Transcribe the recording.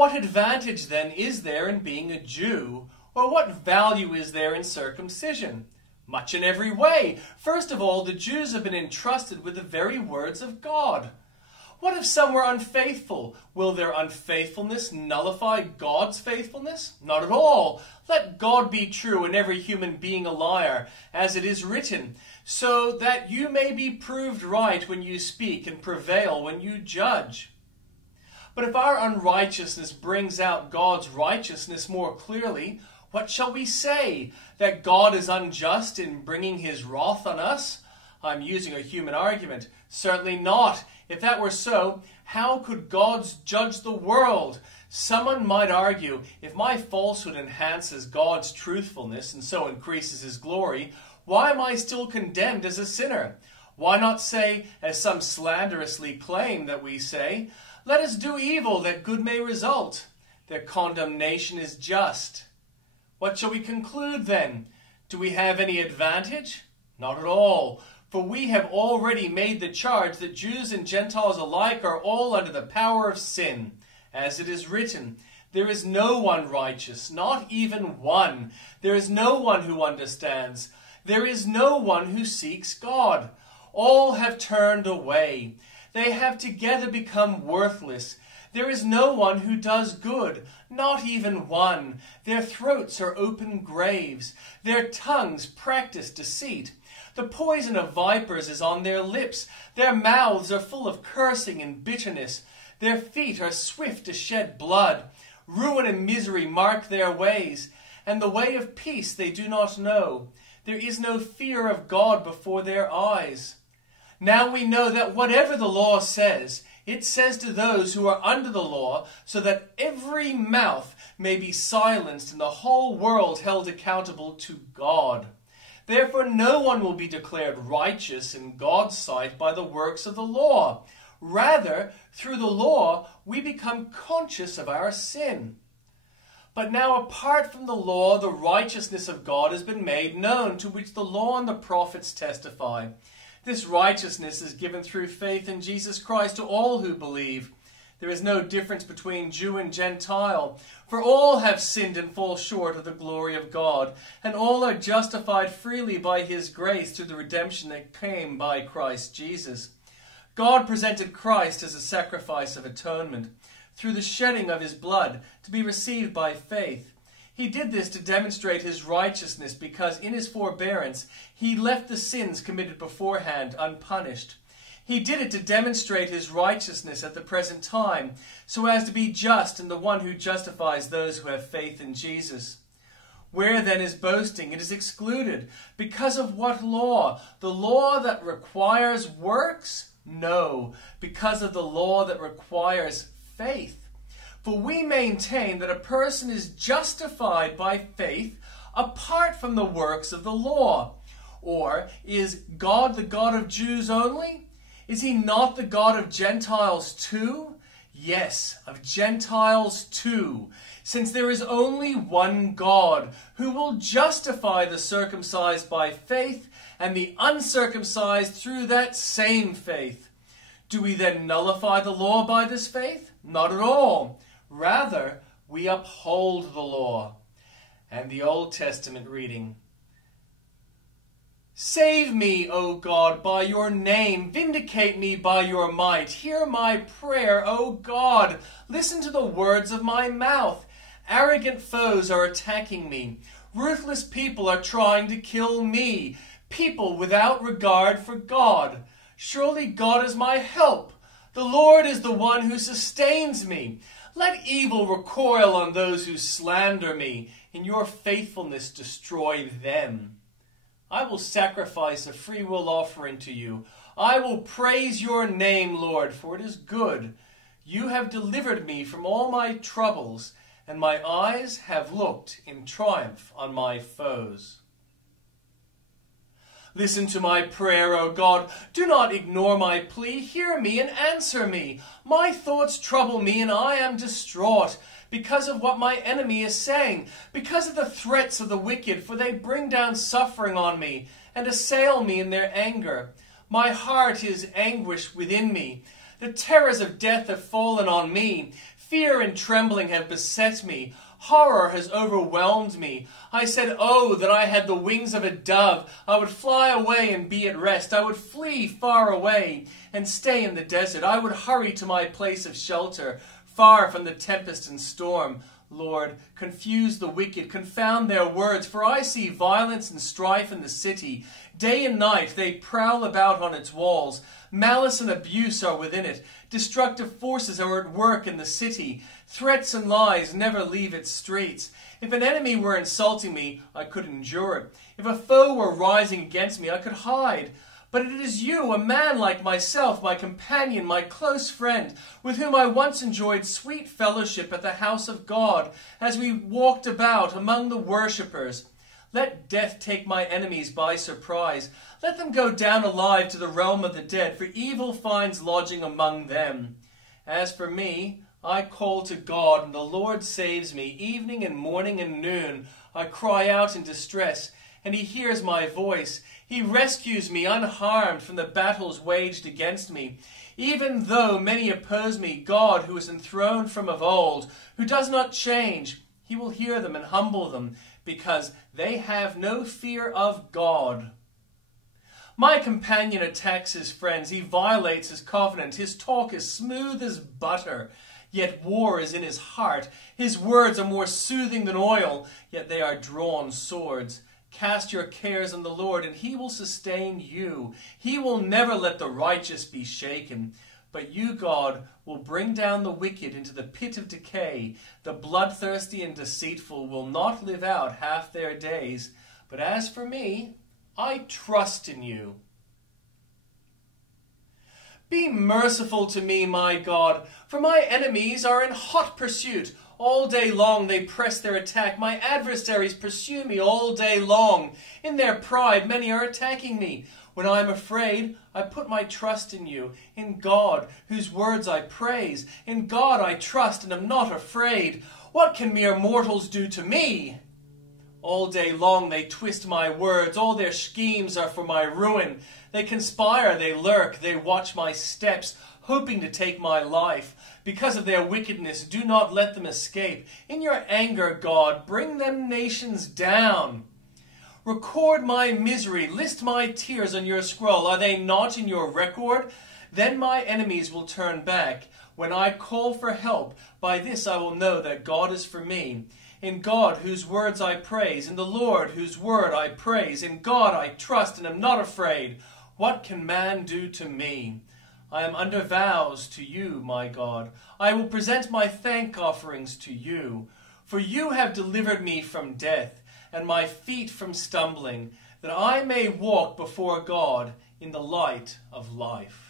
What advantage then is there in being a Jew, or what value is there in circumcision? Much in every way. First of all, the Jews have been entrusted with the very words of God. What if some were unfaithful? Will their unfaithfulness nullify God's faithfulness? Not at all. Let God be true and every human being a liar, as it is written, so that you may be proved right when you speak and prevail when you judge. But if our unrighteousness brings out God's righteousness more clearly, what shall we say? That God is unjust in bringing his wrath on us? I'm using a human argument. Certainly not. If that were so, how could God judge the world? Someone might argue, if my falsehood enhances God's truthfulness and so increases his glory, why am I still condemned as a sinner? Why not say, as some slanderously claim that we say, let us do evil that good may result? Their condemnation is just. What shall we conclude then? Do we have any advantage? Not at all. For we have already made the charge that Jews and Gentiles alike are all under the power of sin. As it is written, there is no one righteous, not even one. There is no one who understands. There is no one who seeks God. All have turned away. They have together become worthless. There is no one who does good, not even one. Their throats are open graves. Their tongues practice deceit. The poison of vipers is on their lips. Their mouths are full of cursing and bitterness. Their feet are swift to shed blood. Ruin and misery mark their ways, and the way of peace they do not know. There is no fear of God before their eyes. Now we know that whatever the law says, it says to those who are under the law, so that every mouth may be silenced and the whole world held accountable to God. Therefore no one will be declared righteous in God's sight by the works of the law. Rather, through the law, we become conscious of our sin. But now, apart from the law, the righteousness of God has been made known, to which the law and the prophets testify. This righteousness is given through faith in Jesus Christ to all who believe. There is no difference between Jew and Gentile, for all have sinned and fall short of the glory of God, and all are justified freely by his grace through the redemption that came by Christ Jesus. God presented Christ as a sacrifice of atonement, through the shedding of his blood, to be received by faith. He did this to demonstrate his righteousness, because in his forbearance he left the sins committed beforehand unpunished. He did it to demonstrate his righteousness at the present time, so as to be just and the one who justifies those who have faith in Jesus. Where then is boasting? It is excluded. Because of what law? The law that requires works? No, because of the law that requires faith. For we maintain that a person is justified by faith apart from the works of the law. Or is God the God of Jews only? Is he not the God of Gentiles too? Yes, of Gentiles too, since there is only one God, who will justify the circumcised by faith and the uncircumcised through that same faith. Do we then nullify the law by this faith? Not at all. Rather, we uphold the law. And the Old Testament reading. Save me, O God, by your name. Vindicate me by your might. Hear my prayer, O God. Listen to the words of my mouth. Arrogant foes are attacking me. Ruthless people are trying to kill me. People without regard for God. Surely God is my help. The Lord is the one who sustains me. Let evil recoil on those who slander me. In your faithfulness destroy them. I will sacrifice a freewill offering to you. I will praise your name, Lord, for it is good. You have delivered me from all my troubles, and my eyes have looked in triumph on my foes. Listen to my prayer, O God. Do not ignore my plea. Hear me and answer me. My thoughts trouble me, and I am distraught because of what my enemy is saying, because of the threats of the wicked, for they bring down suffering on me and assail me in their anger. My heart is anguished within me. The terrors of death have fallen on me. Fear and trembling have beset me. Horror has overwhelmed me. I said, oh, that I had the wings of a dove. I would fly away and be at rest. I would flee far away and stay in the desert. I would hurry to my place of shelter, far from the tempest and storm. Lord, confuse the wicked, confound their words, for I see violence and strife in the city. Day and night they prowl about on its walls. Malice and abuse are within it. Destructive forces are at work in the city. Threats and lies never leave its streets. If an enemy were insulting me, I could endure it. If a foe were rising against me, I could hide. But it is you, a man like myself, my companion, my close friend, with whom I once enjoyed sweet fellowship at the house of God, as we walked about among the worshippers. Let death take my enemies by surprise. Let them go down alive to the realm of the dead, for evil finds lodging among them. As for me, I call to God, and the Lord saves me. Evening and morning and noon I cry out in distress, and he hears my voice. He rescues me unharmed from the battles waged against me. Even though many oppose me, God, who is enthroned from of old, who does not change, he will hear them and humble them, because they have no fear of God. My companion attacks his friends. He violates his covenant. His talk is smooth as butter, yet war is in his heart. His words are more soothing than oil, yet they are drawn swords. Cast your cares on the Lord, and he will sustain you. He will never let the righteous be shaken. But you, God, will bring down the wicked into the pit of decay. The bloodthirsty and deceitful will not live out half their days. But as for me, I trust in you. Be merciful to me, my God, for my enemies are in hot pursuit. All day long they press their attack. My adversaries pursue me all day long. In their pride many are attacking me. When I am afraid, I put my trust in you, in God, whose words I praise. In God I trust and am not afraid. What can mere mortals do to me? All day long they twist my words. All their schemes are for my ruin. They conspire, they lurk, they watch my steps, hoping to take my life. Because of their wickedness, do not let them escape. In your anger, God, bring them nations down. Record my misery, list my tears on your scroll. Are they not in your record? Then my enemies will turn back. When I call for help, by this I will know that God is for me. In God, whose words I praise, in the Lord, whose word I praise. In God I trust and am not afraid. What can man do to me? I am under vows to you, my God. I will present my thank offerings to you. For you have delivered me from death, and my feet from stumbling, that I may walk before God in the light of life.